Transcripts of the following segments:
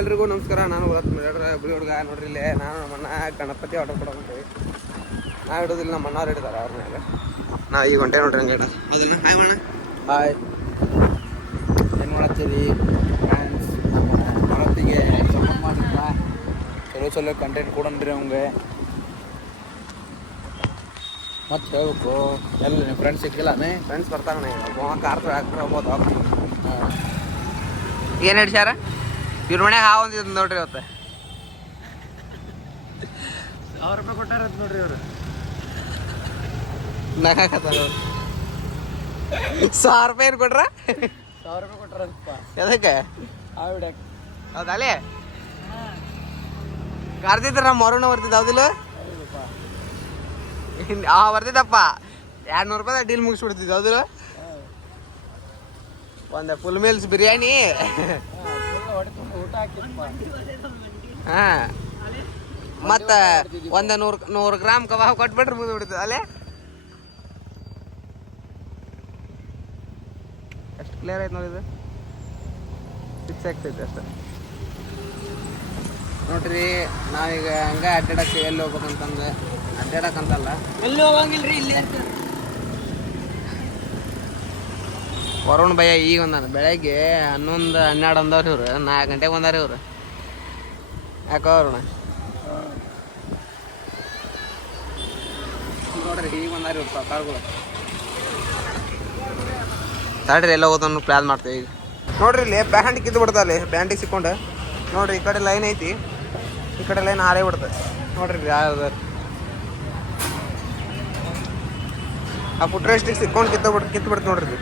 ಎಲ್ರಿಗೂ ನಮಸ್ಕಾರ. ನಾನು ಹುಳಿ ಹುಡುಗ ನೋಡ್ರಿ. ಇಲ್ಲೇ ನಾನು ನಮ್ಮಣ್ಣ ಗಣಪತಿ ಆರ್ಡರ್ ಕೊಡೋಂತೀವಿ. ನಾವು ಹಿಡೋದಿಲ್ಲ, ನಮ್ಮ ಅಣ್ಣವ್ರು ಹಿಡಿದಾರೆ ಅವ್ರ ಮೇಲೆ. ನಾವು ಈಗ ಹೊಂಟೆ ನೋಡ್ರಿ ಹಂಗೆ ಅದನ್ನ. ಹಾಯ್ ಅಣ್ಣ. ಹಾಯ್. ಏನು ಮಾಡತ್ತೀರಿ ಫ್ಯಾನ್ಸ್? ನಮ್ಮ ಗಣಪತಿಗೆ ಸಪೋರ್ಟ್ ಮಾಡಿಲ್ಲ. ಚಲೋ ಕಂಟೆಂಟ್ ಕೊಡನ್ರಿ ಅವಂಗೆ. ಮತ್ತೆ ಹೇಳ್ಬೇಕು ಎಲ್ಲ ನಿಮ್ಮ ಫ್ರೆಂಡ್ಸ್ ಸಿಕ್ಕಿಲ್ಲ? ಫ್ರೆಂಡ್ಸ್ ಬರ್ತಾರಣ್ಣ. ಈಗ ಕಾರ್ ಹಾಕ್ತಾರೆ ಹೋಗ್ಬೋದು. ಏನು ಹಿಡ್ಸ್ಯಾರ ಇವ್ರ ಮನ್ಯಾಗ ಹಾವು ಒಂದಿದ್ದು ನೋಡ್ರಿ ಇವತ್ತು. 1000 ರೂಪಾಯಿ ಕೊಟ್ಟಾರ ನೋಡ್ರಿ ಇವರು. ನಗಾಕತ್ತಾರ ಅವ್ರು. 1000 ರೂಪಾಯಿ ಏನು ಕೊಟ್ರ? 1000 ರೂಪಾಯಿ ಕೊಟ್ಟಾರಪ್ಪ. ಎದಕ್ಕೆ? ಆವಿಡಕ್ಕೆ. ಹೌದಲ್ಲೇ ಕರ್ದಿದ್ರ ನಮ್ಮ ಮರುಣ ಬರ್ತಿದ್ದ. ಹೌದಿಲ್ಲ ಬರ್ತಿದ್ದಪ್ಪ. 200 ರೂಪಾಯಿ ಡೀಲ್ ಮುಗಿಸ್ಬಿಡ್ತಿದ್ದ. ಹೌದಿಲ್ಲ? ಒಂದು ಫುಲ್ ಮೀಲ್ಸ್ ಬಿರಿಯಾನಿ. ಊಟ ಹಾಕಿಪ್ಪ. ಹಾಂ, ಮತ್ತು ಒಂದು 100 ಗ್ರಾಮ್ ಕಬಾಬ್ ಕೊಟ್ಬಿಟ್ರೆ ಮುಗಿದು ಬಿಡ್ತದೆ ಅಲ್ಲೇ. ಎಷ್ಟು ಕ್ಲಿಯರ್ ಆಯ್ತು ನೋಡಿ. ಇದು 6 ಆಗ್ತೈತೆ ಅಷ್ಟೆ ನೋಡ್ರಿ. ನಾವೀಗ ಹಂಗೆ ಅಡ್ಡಾಡಕ್ಕೆ ಎಲ್ಲಿ ಹೋಗ್ಬೇಕಂತಂದ್ರೆ, ಅಡ್ಡಾಡಕ್ಕಂತಲ್ಲ, ಎಲ್ಲಿ ಹೋಗಂಗಿಲ್ರಿ, ಇಲ್ಲೇ ವರುಣ್ ಭಯ್ಯ ಈಗ ಒಂದಾನ. ಬೆಳಗ್ಗೆ 11, 12 ಅಂದವ್ರಿ ಇವ್ರು. 4 ಗಂಟೆಗೆ ಬಂದಾರ ಇವ್ರು. ಯಾಕೋ ವರುಣ ನೋಡ್ರಿ ಈಗ ಬಂದಾರ ಇವ್ರು ಕಾಳುಗಳು. ತಡ್ರಿ ಎಲ್ಲ ಹೋದನ್ನು ಪ್ಲ್ಯಾನ್ ಮಾಡ್ತೇವೆ ಈಗ. ನೋಡ್ರಿ ಇಲ್ಲಿ ಪ್ಯಾಂಟ್ ಕಿದ್ದು ಬಿಡ್ತಲ್ಲಿ. ಪ್ಯಾಂಟಿಗೆ ಸಿಕ್ಕೊಂಡು ನೋಡ್ರಿ, ಈ ಕಡೆ ಲೈನ್ ಐತಿ, ಈ ಕಡೆ ಲೈನ್ ಹಾರೇ ಬಿಡ್ತದೆ ನೋಡ್ರಿ. ಯಾವ್ದು ಆ ಫುಟ್ರೆಸ್ಟಿಗೆ ಸಿಕ್ಕೊಂಡು ಕಿತ್ತು ಬಿಡ್ತು ನೋಡ್ರಿ.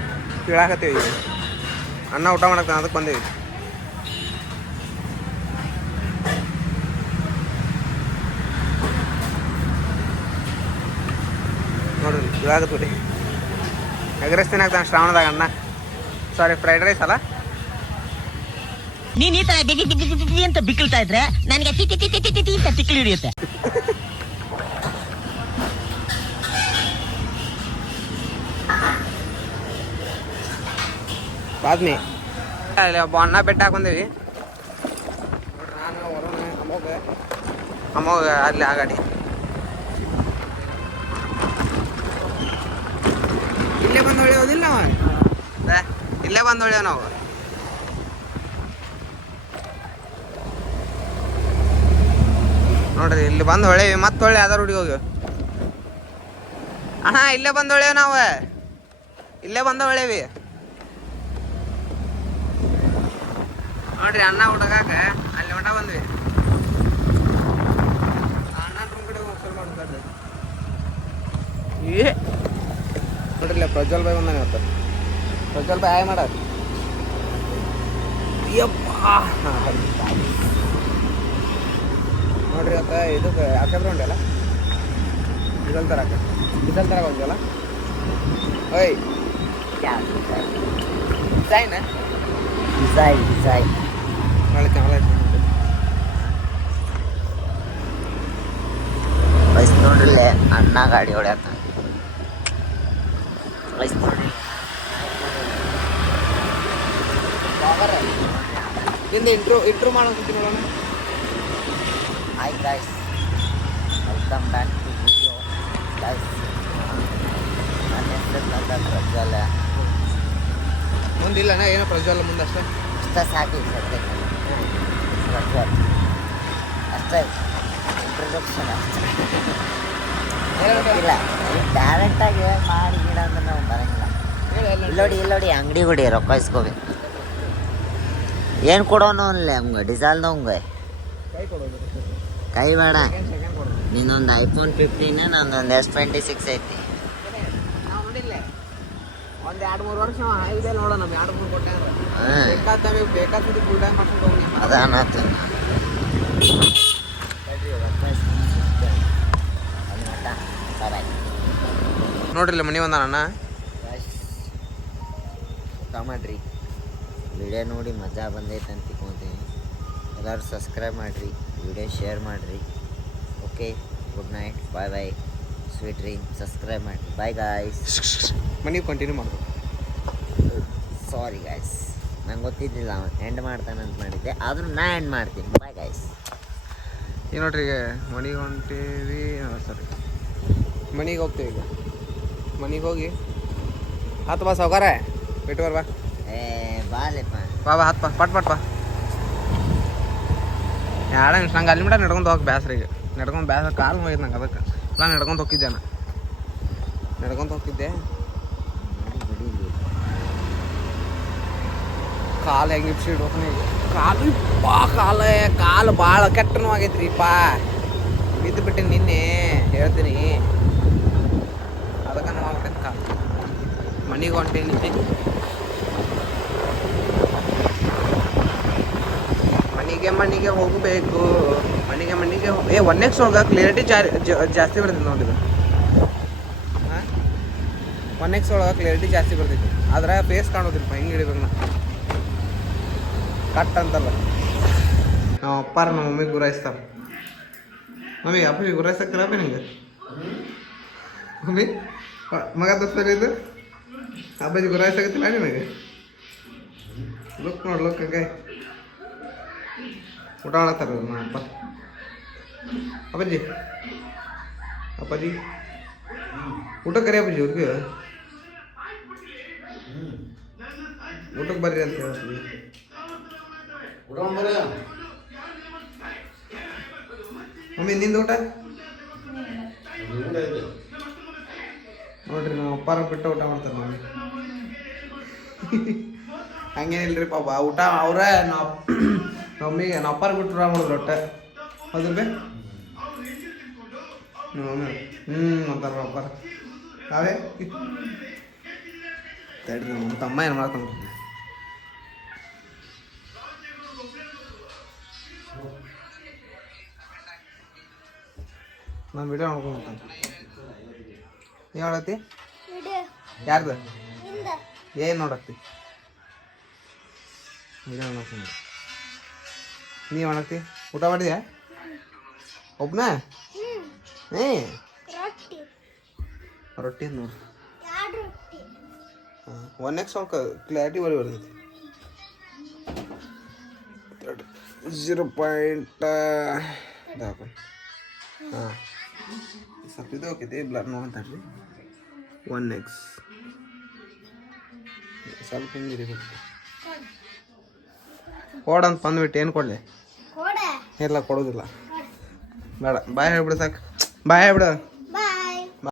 ಕೀಳಾಕತ್ತೀವಿ ಈಗ. ಅನ್ನ ಊಟ ಮಾಡಕ್ಕೆ ಅದಕ್ಕೆ ಬಂದೇವಿ. ನೋಡ್ರಿ ಕೀಳಾಕತ್ತೀವಿ ರೀ. ಎಗ್ರೆಸ್ ತಿನ್ನಾಗ್ತಾನೆ ಶ್ರಾವಣದಾಗ ಅನ್ನ. ಸಾರಿ, ಫ್ರೈಡ್ ರೈಸ್ ಅಲ್ಲ. ನೀನ್ ಈ ತರ ಅಂತ ಬಿಕ್ಕಳ್ತಾ ಇದ್ರೆ ನನಗೆ ತಿಕ್ಕಲು ಹಿಡಿಯುತ್ತೆ. ಬಾದ್ಮಿ ಅಲ್ಲಿ ಒಬ್ಬ ಅಣ್ಣ ಬೆಟ್ಟ ಹಾಕೊಂಡೇವಿ ನೋಡ್ರಿ. ನಾನು ವರುಣ ಅಮ್ಮೋಗ ಅಲ್ಲಿ ಆ ಗಾಡಿ ಇಲ್ಲೇ ಬಂದು ಹೊಳೆಯೋದಿಲ್ಲ ನಾವು. ಇಲ್ಲೇ ಬಂದು ಹೊಳೆಯೋ ನಾವು. ನೋಡ್ರಿ ಇಲ್ಲಿ ಬಂದು ಹೊಳೆವಿ. ಮತ್ತೆ ಹೊಳೆ ಯಾವ್ದಾರು ಹುಡುಗಿ ಹೋಗಿ ಅಣ್ಣ ಇಲ್ಲೇ ಬಂದು ಹೊಳೆಯೋ ನಾವು. ಇಲ್ಲೇ ಬಂದು ಹೊಳೆವಿ ನೋಡ್ರಿ. ಅನ್ನ ಹುಡುಗಾಕ ಅಲ್ಲಿ ಹೊಂಟ ಬಂದ್ವಿ. ಅಣ್ಣ ರೂಮ್ ಕಡೆ ಹೋಗ್ಸಲ್ ಮಾಡ್ತಾರೆ. ಏ ನೋಡ್ರಿ ಇಲ್ಲ ಪ್ರಜ್ವಲ್ ಬಾಯ್ ಬಂದಾನೆ ಇವತ್ತು. ಪ್ರಜ್ವಲ್ ಬಾಯ್ ಹಾಯ್ ಮಾಡೋದು. ನೋಡ್ರಿ ಇವತ್ತು ಇದಕ್ಕೆ ಯಾಕಾದ್ರೆ ಉಂಟಲ್ಲ ಇದಲ್ ತರಕ ಬಂದಲ್ಲ. ಓಯ್ ಡಿಸೈನ್ ನಾಳೆ ಚಾಮಲ ನೋಡ್ರಿ ಅಣ್ಣ ಗಾಡಿ ಹೊಡ್ಯಾಕ. ನಿಂದ ಇಂಟ್ರೂ ಮಾಡೋಂತೀನಿ ನೋಡೋಣ. Hi guys, welcome back to video. Guys ನನ್ನ ಹೆಸರು ಪ್ರಜ್ವಲ. ಮುಂದಿಲ್ಲ ಏನೋ ಪ್ರಜ್ವಲ್ ಮುಂದೆ ಅಷ್ಟೇ ಸಾಕು ಸದ್ಯಕ್ಕೆ. ಪ್ರಜ್ವಲ್ ಅಷ್ಟೇ ಇಂಟ್ರೊಡಕ್ಷನ್ ಅಷ್ಟೇ. ಇಲ್ಲ ಡೈರೆಕ್ಟಾಗಿ ಮಾಡಿ ಗಿಡ ಅಂದ್ರೆ ನಾವು ಬರೋಂಗಿಲ್ಲ. ಇಲ್ಲೋಡಿ ಅಂಗಡಿ ಹೊಡಿ, ರೊಕ್ಕ ಇಸ್ಕೋಬೇಕು. ಏನು ಕೊಡೋನು ಅಲ್ಲೇ ಹಂಗೆ ಡಿಸೈಲ್ದವಂಗೆ ಕೈ ಬೇಡ. ನೀನೊಂದು iPhone 15, ನಂದೊಂದು S26 ಐತಿ. ಒಂದು 2-3 ವರ್ಷ ಇದೆ ನೋಡೋಣ. 2-3 ಕೊಟ್ಟೆ ಬೇಕಾದ ಫುಲ್ ಟೈಮ್ ಮಾಡ್ಕೊಂಡು ಹೋಗಿ. ಅದಾನತ್ತ ನೋಡ್ರಿ ಇಲ್ಲ ಮನೆ ಬಂದಾನ. ಊಟ ಮಾಡಿರಿ, ವಿಡಿಯೋ ನೋಡಿ ಮಜಾ ಬಂದೈತೆ ಅಂತ ತಿಳ್ಕೊತೀನಿ. ಎಲ್ಲರೂ ಸಬ್ಸ್ಕ್ರೈಬ್ ಮಾಡಿರಿ, ವಿಡಿಯೋ ಶೇರ್ ಮಾಡಿರಿ. Okay, good night, bye, sweet dream. Subscribe ಮಾಡಿರಿ. Bye guys. ಮನೆ ಕಂಟಿನ್ಯೂ ಮಾಡ್ಬೇಕು. Sorry guys. ನಂಗೆ ಗೊತ್ತಿದ್ದಿಲ್ಲ ಅವನು ಎಂಡ್ ಮಾಡ್ತಾನಂತ ಮಾಡಿದ್ದೆ, ಆದರೂ ನಾ ಎಂಡ್ ಮಾಡ್ತೀನಿ. Bye guys. ಈಗ ನೋಡ್ರಿ ಈಗ ಮನೆಗೆ ಹೊಂಟೀವಿ. ಸರಿ ಮನೆಗೆ ಹೋಗ್ತೀವಿ ಈಗ. ಮನೆಗೆ ಹೋಗಿ ಹತ್ತು ಬಾ ಸಾವ್ಕಾರ ಬಿಟ್ಟು ಬರ್ಬಾ. ಏ ಬಾಲೆಪ್ಪ. ಬಾ ಬಾ ಹತ್ತು ಬಾ ಪಟ್ ಪಟ್ ಬಾ. ಎರಡು ನಿಮಿಷ ನಂಗೆ ಅಲ್ಲಿ ಮಟ ನಡ್ಕೊಂಡು ಹೋಗಕ್ಕೆ ಬೇಸ್ರ ಈಗ. ನಡ್ಕೊಂಡು ಬೇಸ್ರ ಕಾಲು ಹೋಗಿದ್ದು ನಂಗೆ ಅದಕ್ಕೆ ಎಲ್ಲ ನಡ್ಕೊಂಡು ಹೋಗಿದ್ದೆ ನಾನು. ನಡ್ಕೊಂಡು ಹೋಗ್ತಿದ್ದೆ. ಕಾಲು ಹೆಂಗೆ ಇಪ್ಸಿಡು ಕಾಲು ಕಾಲು ಭಾಳ ಕೆಟ್ಟನೂ ಆಗೈತ್ರಿ ಪಾ. ಬಿದ್ದು ಬಿಟ್ಟಿನಿ ನಿನ್ನೆ ಹೇಳ್ತೀನಿ. ಅದಕ್ಕೆ ನಾವು ಆಗ್ಬಿಟ್ಟೈತೆ ಕಾಲು. ಮನೆಗೆ ಹೊಂಟೀನಿ. ಮನೆಗೆ ಹೋಗಬೇಕು. ಮನೆಗೆ ಹೋಗಿ 1x ಒಳಗೆ ಕ್ಲಿಯರಿಟಿ ಜಾಸ್ತಿ ಬರ್ತೈತಿ ನೋಡಿದ್ದು. ಹಾಂ 1x ಒಳಗೆ ಕ್ಲಿಯರಿಟಿ ಜಾಸ್ತಿ ಬರ್ತೈತಿ, ಆದ್ರೆ ಫೇಸ್ ಕಾಣೋದಿಲ್ಲಪ್ಪ. ಹೆಂಗೆ ಹಿಡಿಬೇಕು ನಾ ಕಟ್ ಅಂತಲ್ಲ. ನಾವು ಅಪ್ಪಾರ ನಮ್ಮ ಮಮ್ಮಿಗೆ ಗುರಾಯಿಸ್ತಾರ. ಮಮ್ಮಿ ಅಪ್ಪಿಗೆ ಗುರಾಯಿಸ್ತಾರಪ್ಪ ನಿಂಗೆ. ಮಮ್ಮಿ ಮಗ ತೋರಿಸ್ತಾರೆ ಇದು ಅಪ್ಪಾಜಿ ಗುರಾಯಿಸಾಗತ್ತಿಲ್ಲ ನಿನಗೆ. ಲುಕ್ ನೋಡಿ ಲುಕ್ ಹಂಗೆ ಊಟ ಮಾಡತ್ತಾರ ನಮ್ಮ ಅಪ್ಪ. ಅಪ್ಪಾಜಿ ಊಟ ಕರಿ ಅಪ್ಪಾಜಿ ಅವ್ರಿಗೆ. ಊಟಕ್ಕೆ ಬರ್ರಿ ಅಂತ ಹೇಳ್ತೀವಿ. ಮಮ್ಮಿ ನಿಂದು ಊಟ ನೋಡ್ರಿ ನಾವು ಅಪ್ಪಾರ ಬಿಟ್ಟು ಊಟ ಮಾಡ್ತಾರೆ ಮಮ್ಮಿ. ಹಂಗೇನಿಲ್ರಿ ಪಾಪ ಊಟ ಅವ್ರೆ ನಾವು ಮಮ್ಮಿಗೆ ನಾವು ಅಪ್ಪಾರ ಬಿಟ್ಟು ಊಟ ಮಾಡಿದ್ರು ಒಟ್ಟೆ. ಹೌದು ಬೇ ಮಮ್ಮಿ ಅಂತಾರ ಅಪ್ಪಾರ. ನಾವೇ ತಡ್ರಿ ನಮ್ಮ ತಮ್ಮ ಏನು ಮಾಡ್ತಾನೆ. ನಾನು ವಿಡಿಯೋ ನೋಡ್ಕೊಂಡ್ಬಿಡ್ತಾನೆ. ನೀವು ನೋಡತ್ತಿ ಯಾರ್ದು ಏನು ನೋಡತ್ತಿ? ವಿಡಿಯೋ ನೋಡ್ತೀನಿ. ನೀವು ಮಾಡತ್ತಿ ಊಟ ಮಾಡಿದ್ಯಾ ಒಬ್ಬನ? ರೊಟ್ಟಿ ನೋಡಿ. ಹಾಂ 1x ಸ್ವಲ್ಪ ಕ್ಲಾರಿಟಿ ಬರೀ ಬರ್ತೈತಿ. 0.5 ಹಾಂ ಸ್ವಲ್ಪ ಇದು ಹೋಗ್ತೈತಿ ಬ್ಲರ್ ನೋಡ್ತಾರ್ರಿ. 1x ಸ್ವಲ್ಪ ಹಿಂಗೆ ಕೊಡಂತ ಬಂದ್ಬಿಟ್ಟು ಏನು ಕೊಡಲಿ? ಇಲ್ಲ ಕೊಡೋದಿಲ್ಲ ಬೇಡ. ಬಾಯ್ ಹೇಳ್ಬಿಡು ಸಾಕು. ಬಾಯ್ ಹೇಳ್ಬಿಡು.